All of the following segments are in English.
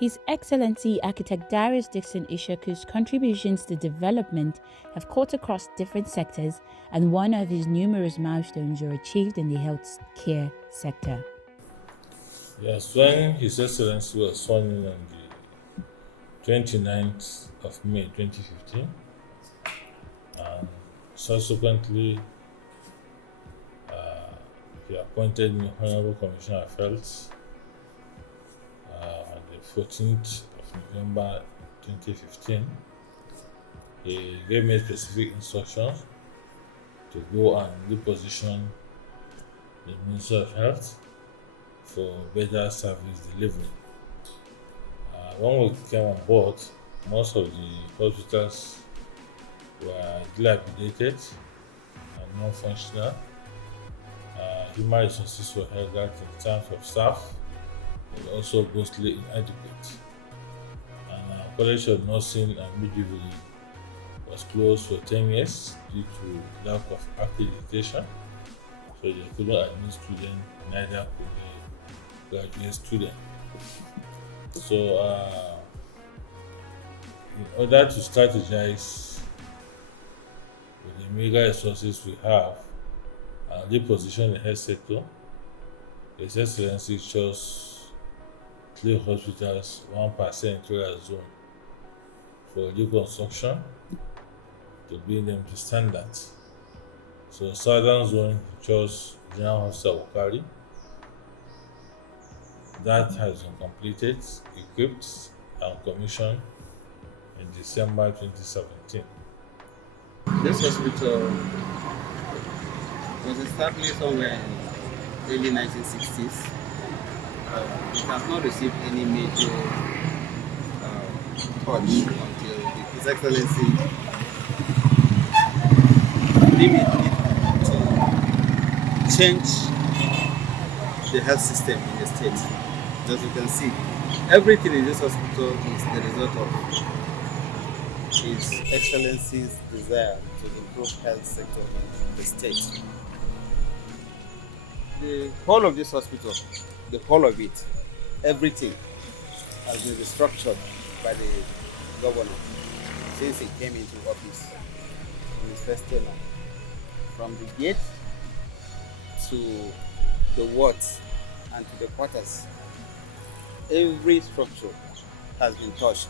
His Excellency Architect Darius Dickson Ishaku's contributions to development have cut across different sectors, and one of his numerous milestones were achieved in the healthcare sector. Yes, when His Excellency was sworn in on the 29th of May 2015, and subsequently he appointed me Honorable Commissioner of Health on the 14th of November 2015. He gave me specific instructions to go and reposition the Ministry of Health for better service delivery. When we came on board, most of the hospitals were dilapidated and non-functional. Human resources were held out in terms of staff, but also grossly inadequate. And our College of Nursing and Midwifery was closed for 10 years due to lack of accreditation, so they couldn't admit students, neither could they graduate students. So, in order to strategize with the meager resources we have and reposition the health sector, His Excellency chose 3 hospitals, 1% rural zone for reconstruction to bring them to standards. So, Southern Zone chose General Hospital Okari. That has been completed, equipped, and commissioned in December 2017. This hospital was established somewhere in early 1960s. It has not received any major touch until His Excellency deemed it to change the health system in the state. As you can see, everything in this hospital is the result of His Excellency's desire to improve health sector in the state. The whole of this hospital, the whole of it, everything has been restructured by the governor since he came into office in his first tenure. From the gate to the wards and to the quarters, every structure has been touched.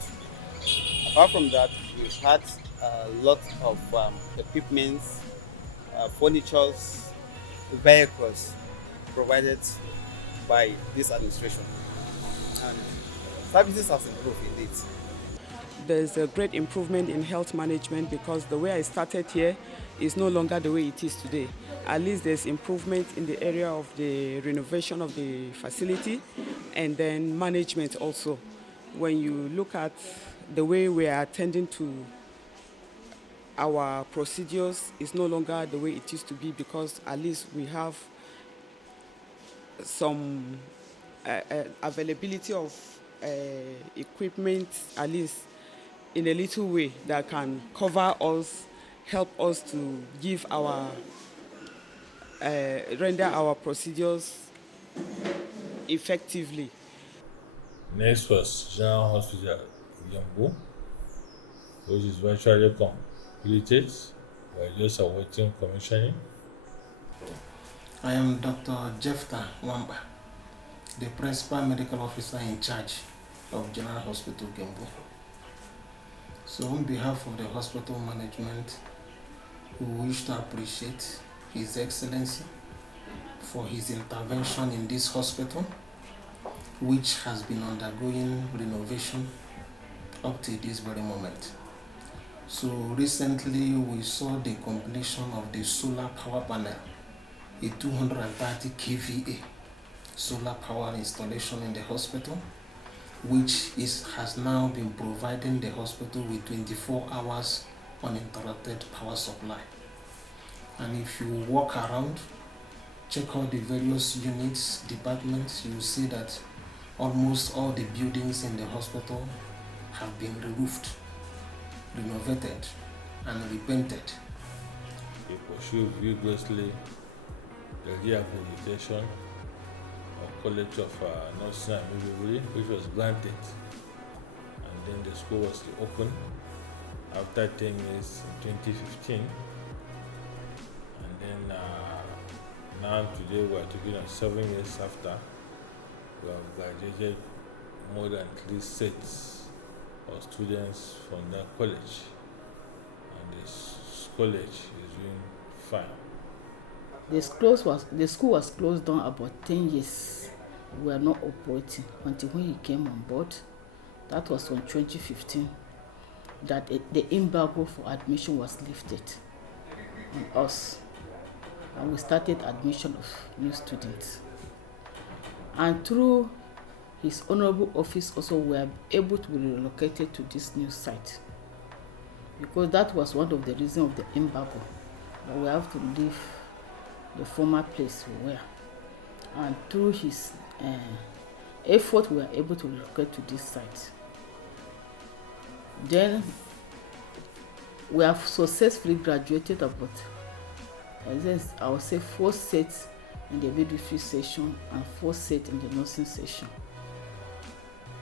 Apart from that, we've had a lot of equipments, furnitures, vehicles provided by this administration, and services has improved indeed. There's a great improvement in health management because the way I started here is no longer the way it is today. At least there's improvement in the area of the renovation of the facility and then management also. When you look at the way we are attending to our procedures, is no longer the way it used to be because at least we have some availability of equipment, at least in a little way, that can cover us, help us to give our render our procedures effectively. Next was General Hospital Yambu, which is virtually completed. We're just awaiting commissioning. I am Dr. Jefta Wamba, the Principal Medical Officer in charge of General Hospital Gembu. So on behalf of the hospital management, we wish to appreciate His Excellency for his intervention in this hospital, which has been undergoing renovation up to this very moment. So recently we saw the completion of the solar power panel, a 230 kVA solar power installation in the hospital, which has now been providing the hospital with 24 hours uninterrupted power supply. And if you walk around, check out the various units, departments, you will see that almost all the buildings in the hospital have been re-roofed, renovated, and repainted. We pursue vigorously the rehabilitation of College of Nursing and Midwifery, which was granted, and then the school was to open after 10 years in 2015, and then now today we are talking of 7 years after. We have graduated more than 3 sets of students from that college, and this college is doing fine. The school was closed down about 10 years. We were not operating until when he came on board. That was on 2015 that the embargo for admission was lifted on us, and we started admission of new students. And through his honorable office also, we were able to be relocated to this new site, because that was one of the reasons of the embargo, that we have to leave the former place we were. And through his effort, we were able to relocate to this site. Then we have successfully graduated about, I would say, 4 sets in the midwifery session and 4 sets in the nursing session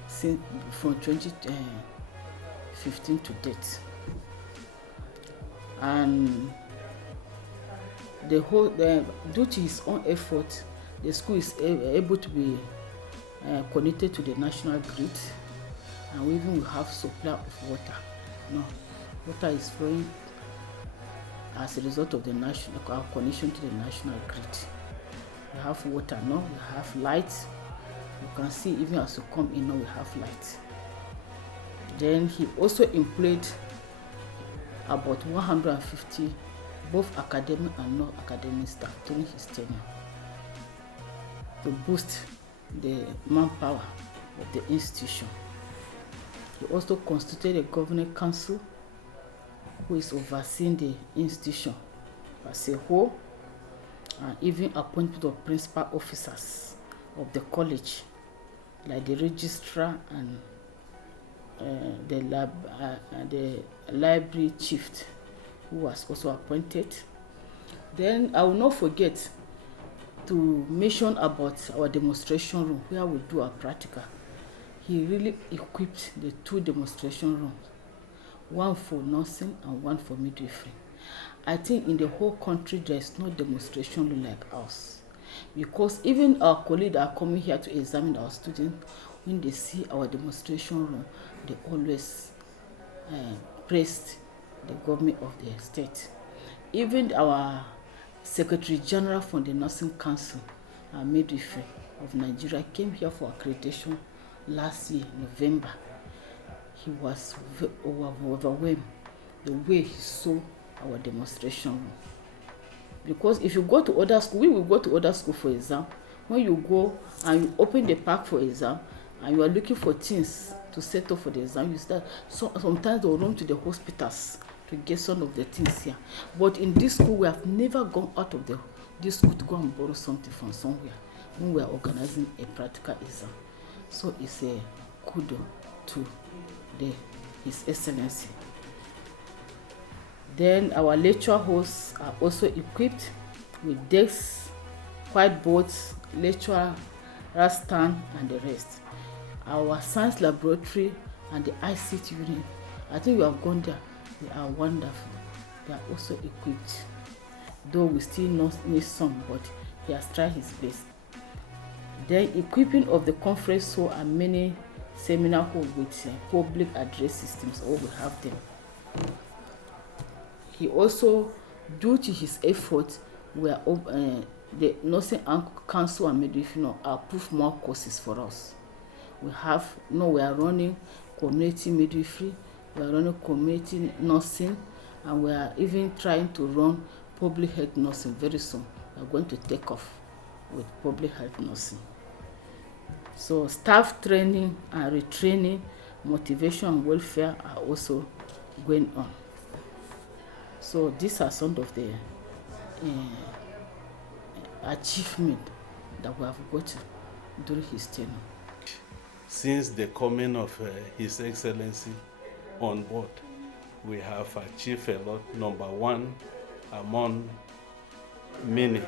since from 2015 to date. And due to his own effort, the school is able to be connected to the national grid, and we even have supply of water. Water is flowing as a result of the national connection to the national grid. We have water now, we have light. You can see even as you come in now, we have light. Then he also employed about 150 both academic and non-academic staff during his tenure to boost the manpower of the institution. He also constituted a governing council who is overseeing the institution as a whole, and even appointment of principal officers of the college, like the registrar and the library chief, who was also appointed. Then I will not forget to mention about our demonstration room where we do our practical. He really equipped the 2 demonstration rooms, one for nursing and one for midwifery. I think in the whole country there is no demonstration room like ours, because even our colleagues are coming here to examine our students. When they see our demonstration room, they always praised the government of the state. Even our Secretary General from the Nursing Council and Midwifery of Nigeria came here for accreditation last year, November. He was overwhelmed the way he saw our demonstration room. Because if you go to other school, we will go to other school for exam. When you go and you open the pack for exam, and you are looking for things to set up for the exam, you start. So sometimes they will run to the hospitals to get some of the things here. But in this school, we have never gone out of this school to go and borrow something from somewhere when we are organizing a practical exam. So it's a kudos to His Excellency. Then our lecture halls are also equipped with desks, whiteboards, lecturer stand, and the rest. Our science laboratory and the ICT unit, I think we have gone there. They are wonderful. They are also equipped. Though we still need some, but he has tried his best. Then equipping of the conference hall and many seminar halls with public address systems, all we have them. He also, due to his efforts, the Nursing Council and Midwifery approved more courses for us. We are running community midwifery, we are running community nursing, and we are even trying to run public health nursing very soon. We are going to take off with public health nursing. So staff training and retraining, motivation and welfare are also going on. So these are some of the achievements that we have gotten during his tenure. Since the coming of His Excellency on board, we have achieved a lot. Number one among many,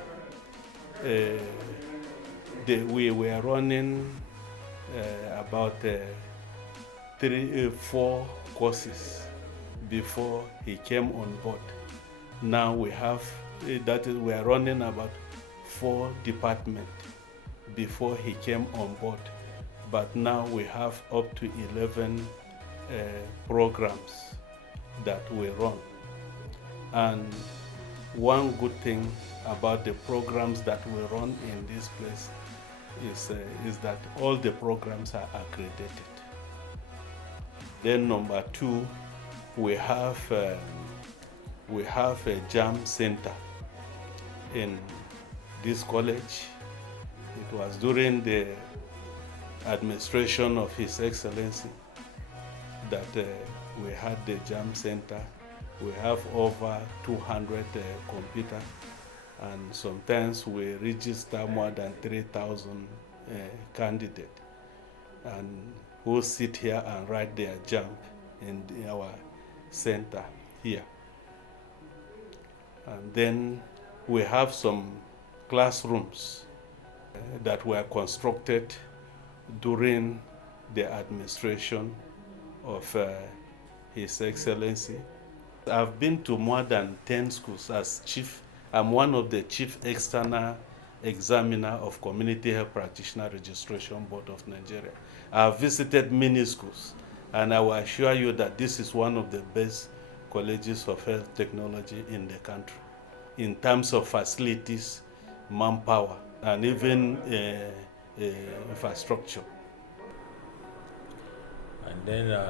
we were running about 4 courses before he came on board. Now we have, we are running about 4 departments before he came on board. But now we have up to 11 programs that we run. And one good thing about the programs that we run in this place is that all the programs are accredited. Then number 2, we have a jam center in this college. It was during the administration of His Excellency that we had the jam center. We have over 200 computers, and sometimes we register more than 3,000 candidates, and who sit here and write their jam in our center here. And then we have some classrooms that were constructed during the administration of His Excellency. I've been to more than 10 schools as chief. I'm one of the chief external examiner of Community Health Practitioner Registration Board of Nigeria. I've visited many schools, and I will assure you that this is one of the best colleges of health technology in the country in terms of facilities, manpower, and even infrastructure. And then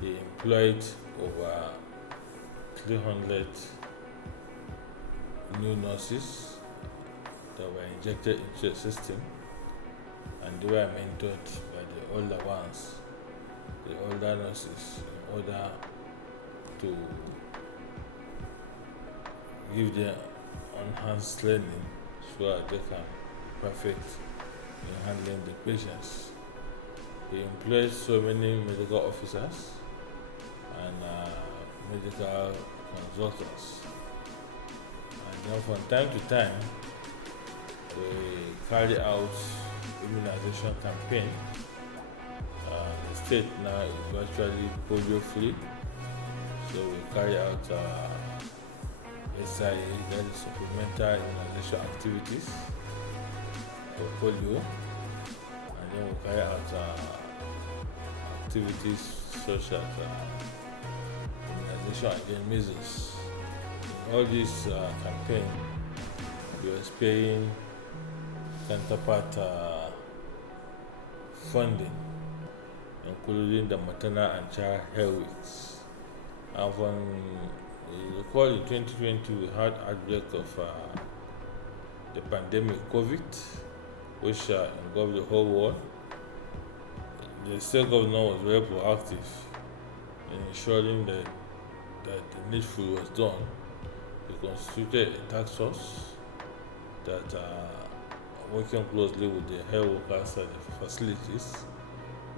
he employed over 300 new nurses that were injected into the system, and they were mentored by the older ones, the older nurses, in order to give them enhanced learning so that they can perfect in handling the patients. He employs so many medical officers and medical consultants. And then from time to time, we carry out immunization campaign. The state now is virtually polio free, so we carry out SIA, that is supplemental immunization activities for polio, and then we carry out activities such as immunization against measles. In all these campaigns, we are paying counterpart funding, including the maternal and child health weeks. And when you recall in 2020, we had outbreak of the pandemic COVID, which engulfed the whole world. The state governor was very proactive in ensuring that the needful was done. He constituted a task force that working closely with the health workers and the facilities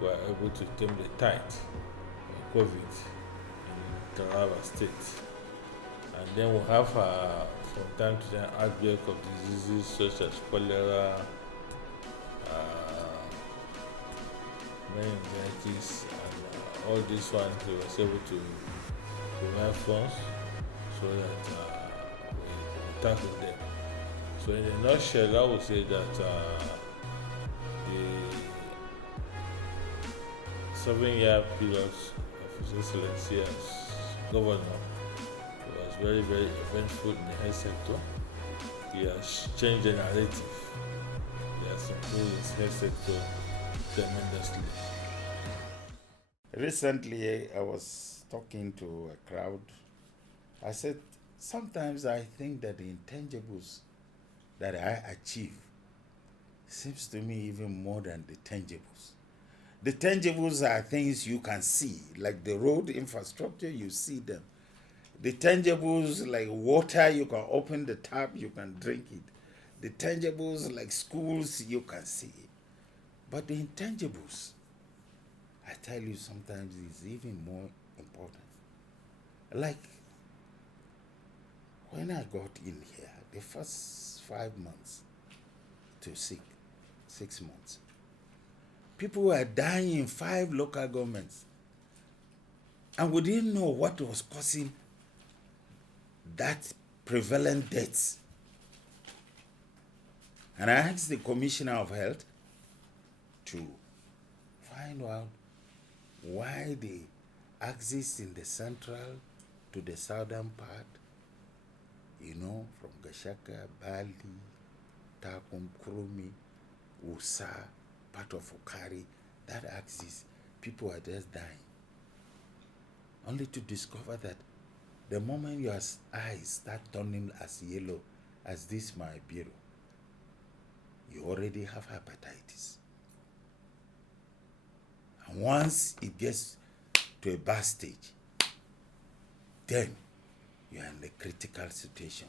were able to tame the tide of COVID in Taraba State. And then we have from time to time outbreak of diseases such as cholera, meningitis, and all these ones we was able to provide funds so that we tackle them. So in a nutshell, I would say that the 7-year period of His Excellency as governor was very, very eventful in the health sector. He has changed the narrative. He has improved his health sector tremendously. Recently, I was talking to a crowd. I said, sometimes I think that the intangibles that I achieve seems to me even more than the tangibles. The tangibles are things you can see, like the road infrastructure, you see them. The tangibles like water, you can open the tap, you can drink it. The tangibles like schools, you can see it. But the intangibles, I tell you, sometimes is even more important. Like when I got in here, the first 5 months, to 6 months. People were dying in 5 local governments. And we didn't know what was causing that prevalent deaths. And I asked the Commissioner of Health to find out why the axis in the central to the southern part, from Gashaka, Bali, Takum, Kurumi, Usa, part of Okari, that axis, people are just dying. Only to discover that the moment your eyes start turning as yellow as this my bureau, you already have hepatitis. And once it gets to a bad stage, then you are in a critical situation.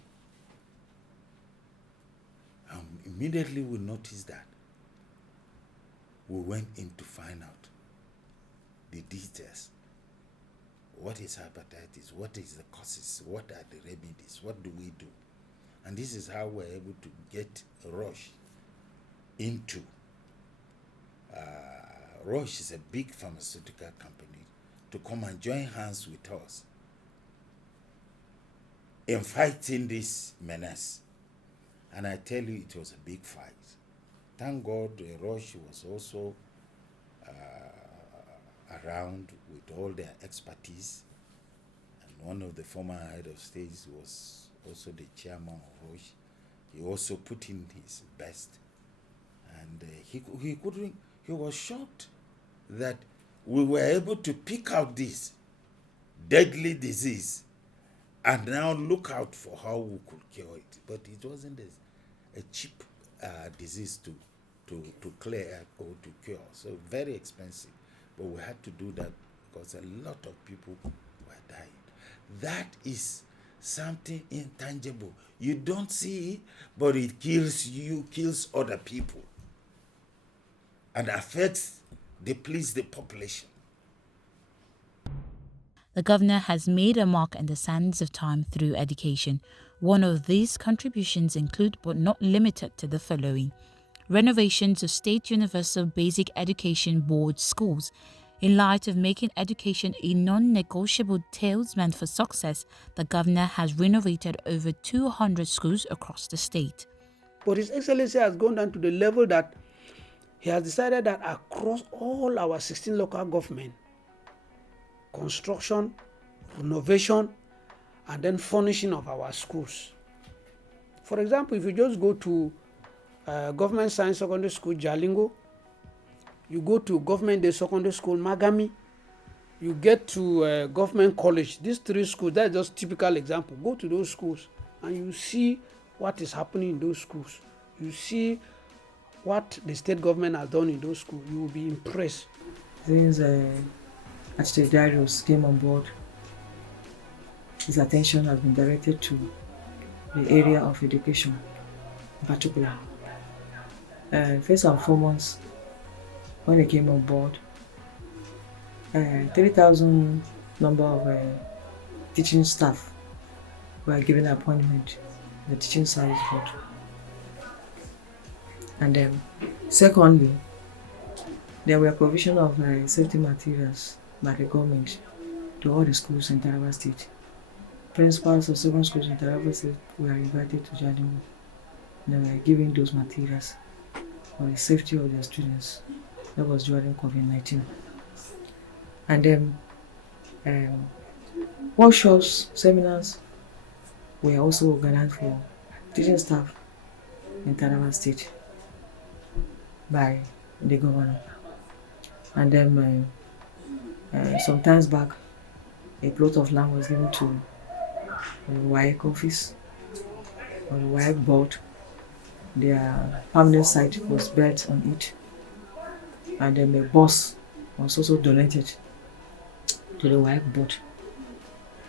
And immediately we noticed that. We went in to find out the details. What is hepatitis? What is the causes? What are the remedies? What do we do? And this is how we're able to get Roche into. Roche is a big pharmaceutical company to come and join hands with us in fighting this menace. And I tell you, it was a big fight. Thank God Roche was also around with all their expertise. And one of the former head of states was also the chairman of Roche. He also put in his best. And he was shocked that we were able to pick out this deadly disease and now look out for how we could cure it. But it wasn't a cheap disease to clear or to cure. So very expensive. But we had to do that because a lot of people were dying. That is something intangible. You don't see it, but it kills you, kills other people, and affects, depletes the population. The governor has made a mark in the sands of time through education. One of these contributions include, but not limited to, the following: renovations of State Universal Basic Education Board schools. In light of making education a non-negotiable talisman for success, the governor has renovated over 200 schools across the state. But His Excellency has gone down to the level that he has decided that across all our 16 local government, construction, renovation, and then furnishing of our schools. For example, if you just go to Government Science Secondary School, Jalingo, you go to Government Day Secondary School, Magami, you get to Government College, these 3 schools, that's just typical example. Go to those schools and you see what is happening in those schools. You see what the state government has done in those schools. You will be impressed. Since Architect Darius came on board, his attention has been directed to the area of education in particular. First and foremost, when he came on board, 3,000 number of teaching staff were given appointment in the teaching service board. And then, secondly, there were provision of safety materials by the government to all the schools in Taraba State. Principals of 7 schools in Taraba State were invited to Jalingo. They were giving those materials for the safety of their students. That was during COVID-19. And then workshops, seminars were also organized for teaching staff in Taraba State by the governor. And then some times back, a plot of land was given to the WAEC office or the WAEC board. Their permanent site was built on it. And then a bus was also donated to the WAEC board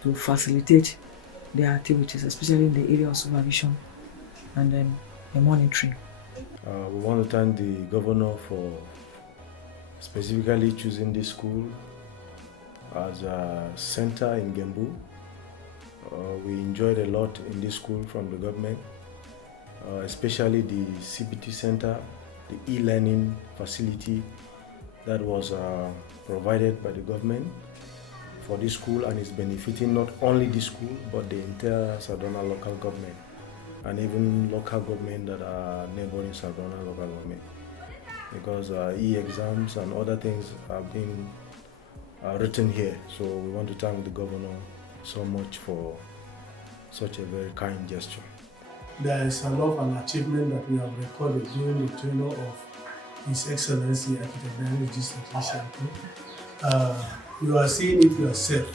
to facilitate their activities, especially in the area of supervision and then the monitoring. We want to thank the governor for specifically choosing this school as a center in Gembu. We enjoyed a lot in this school from the government. especially the CBT center, the e-learning facility that was provided by the government for this school, and is benefiting not only this school but the entire Sardona local government and even local government that are neighboring Sardona local government, because e-exams and other things have been written here. So we want to thank the governor so much for such a very kind gesture. There is a lot of an achievement that we have recorded during the tenure of His Excellency Architect Darius Dickson Ishaku. You are seeing it yourself,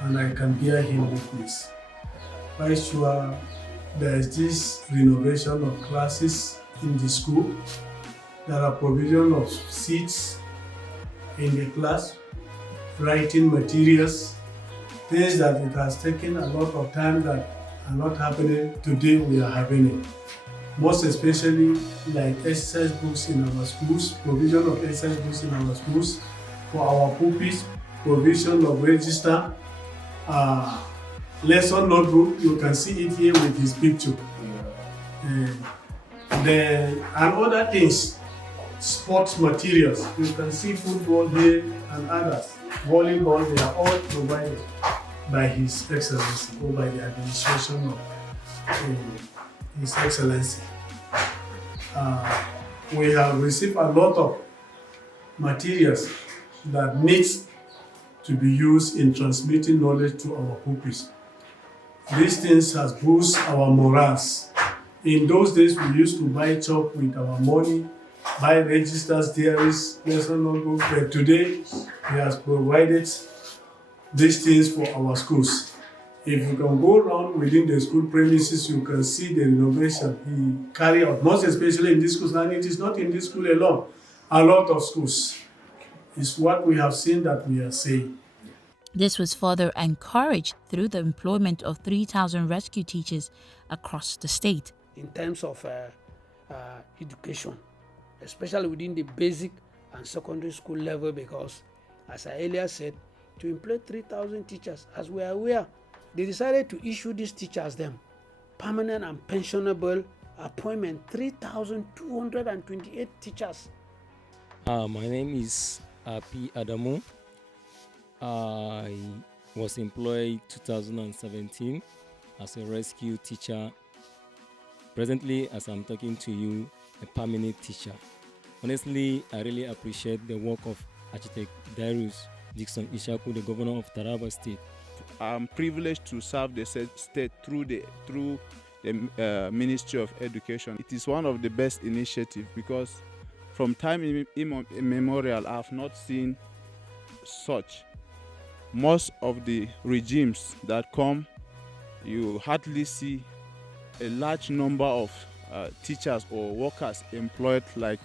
and I can bear him witness. Quite sure there is this renovation of classes in the school. There are provision of seats in the class, writing materials, things that it has taken a lot of time that are not happening. Today we are having it. Most especially like exercise books in our schools, provision of exercise books in our schools, for our pupils, provision of register, lesson notebook. You can see it here with his picture. And other things, sports materials. You can see football here and others. Volleyball, they are all provided by His Excellency or by the administration of His Excellency. We have received a lot of materials that needs to be used in transmitting knowledge to our pupils. These things has boosted our morals. In those days, we used to buy chalk with our money, buy registers, diaries, lesson notebooks, but today he has provided these things for our schools. If you can go around within the school premises, you can see the renovation he carried out, most especially in this school, and it is not in this school alone. A lot of schools. It's what we have seen that we are saying. This was further encouraged through the employment of 3,000 rescue teachers across the state. In terms of education, especially within the basic and secondary school level, because as I earlier said, to employ 3,000 teachers, as we are aware, they decided to issue these teachers them permanent and pensionable appointment, 3,228 teachers. My name is P. Adamu. I was employed 2017 as a rescue teacher. Presently, as I'm talking to you, a permanent teacher. Honestly, I really appreciate the work of Architect Darius Dickson Ishaku, the governor of Taraba State. I'm privileged to serve the state through the Ministry of Education. It is one of the best initiatives because from time immemorial, I have not seen such. Most of the regimes that come, you hardly see a large number of teachers or workers employed like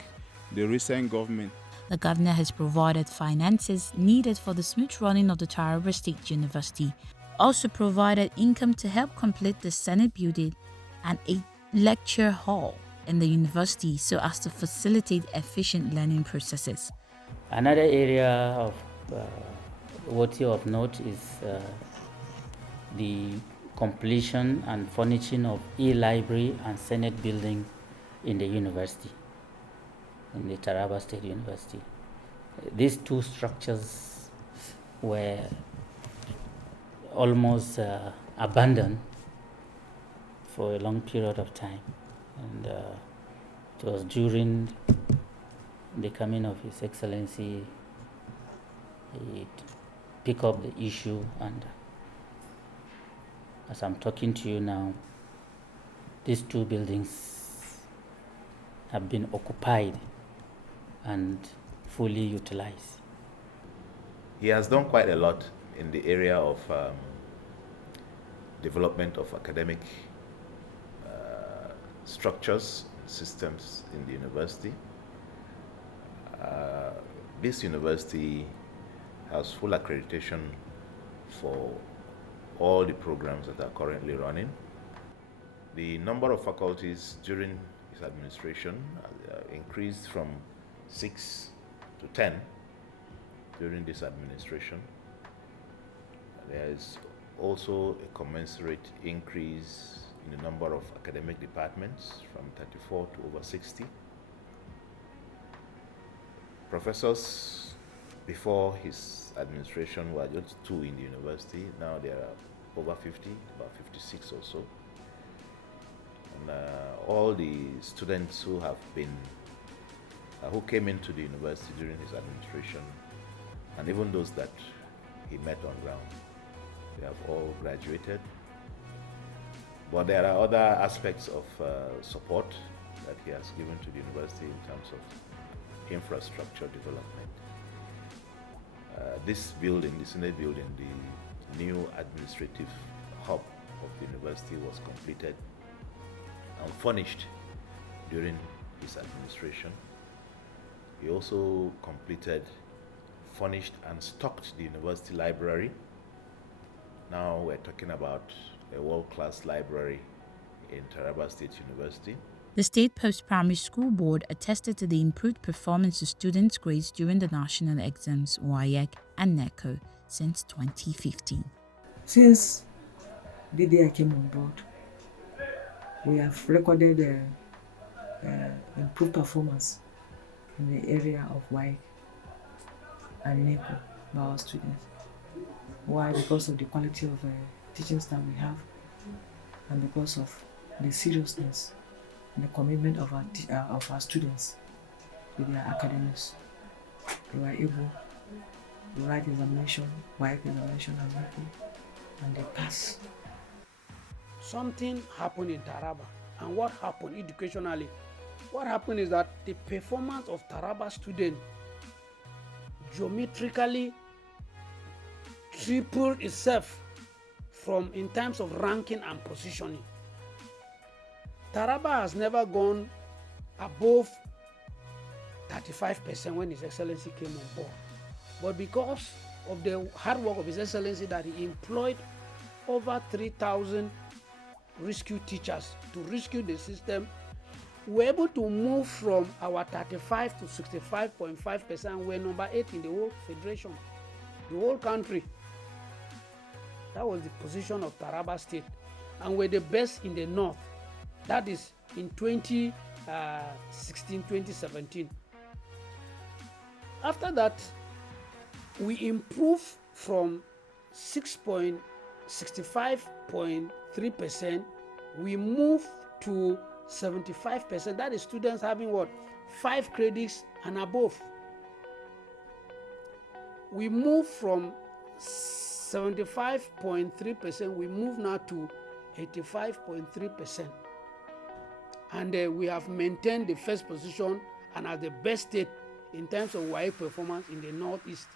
the recent government. The governor has provided finances needed for the smooth running of the Taraba State University, also provided income to help complete the Senate building and a lecture hall in the university so as to facilitate efficient learning processes. Another area of worthy of note is the completion and furnishing of e-library and Senate building in the university, in the Taraba State University. These two structures were almost abandoned for a long period of time, and it was during the coming of His Excellency he picked up the issue, and as I'm talking to you now, these two buildings have been occupied and fully utilized. He has done quite a lot in the area of development of academic structures, systems in the university. This university has full accreditation for all the programs that are currently running. The number of faculties during his administration increased from 6 to 10 during this administration. There is also a commensurate increase in the number of academic departments from 34 to over 60. Professors before his administration were just 2 in the university. Now there are over 50, about 56 or so. And all the students who have been, who came into the university during his administration, and even those that he met on ground, they have all graduated. But there are other aspects of support that he has given to the university in terms of infrastructure development. This building, the Senate building, the new administrative hub of the university was completed and furnished during his administration. He also completed, furnished and stocked the university library. Now we're talking about a world-class library in Taraba State University. The State Post-Primary School Board attested to the improved performance of students' grades during the national exams, WAEC and NECO, since 2015. Since the day I came on board, we have recorded improved performance in the area of WAEC and NECO by our students. Why? Because of the quality of teaching staff we have, and because of the seriousness and the commitment of our students with their academics. They were able to write examination, WAEC examination and NECO, and they pass. Something happened in Taraba, and what happened educationally? What happened is that the performance of Taraba students geometrically tripled itself from in terms of ranking and positioning. Taraba has never gone above 35% when His Excellency came on board. But because of the hard work of His Excellency that he employed over 3,000 rescue teachers to rescue the system, we were able to move from our 35 to 65.5%. We're number 8 in the whole federation, the whole country. That was the position of Taraba State. And we're the best in the north. That is in 2016, 2017. After that, we improved from 65.3%, we moved to 75%. That is students having what? 5 credits and above. We moved from 75.3%, we move now to 85.3%. And we have maintained the first position and are the best state in terms of WAEC performance in the Northeast.